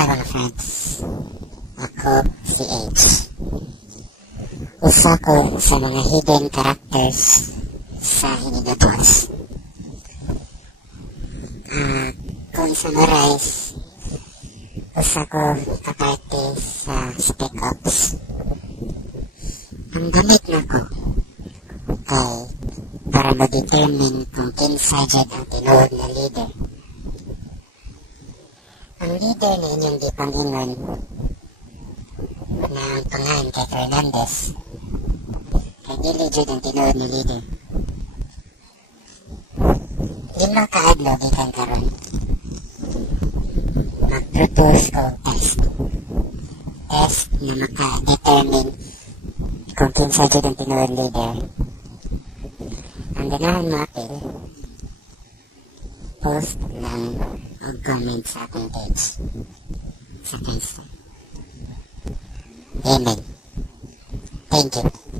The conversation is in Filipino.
Kumusta mga friends? Ako si H. Usa ko sa mga hidden characters sa Hinigatos. Kung summarize, usa ko kaparte sa Spec Ops. Ang gamit na ko kay para ma-determine kung kinsa dyan ang tinuod na leader. Ang leader na inyong gipangingon na ang pangalan kay Fernandez kay dili jud ang tinuod na leader. 5 kaadlaw gikan karon mag-propose ko test na maka-determine kung kinsa jud ang tinuod leader. Ang ganahan mo apil post lang o comment sa akong page sa Facebook. Amen. Thank you.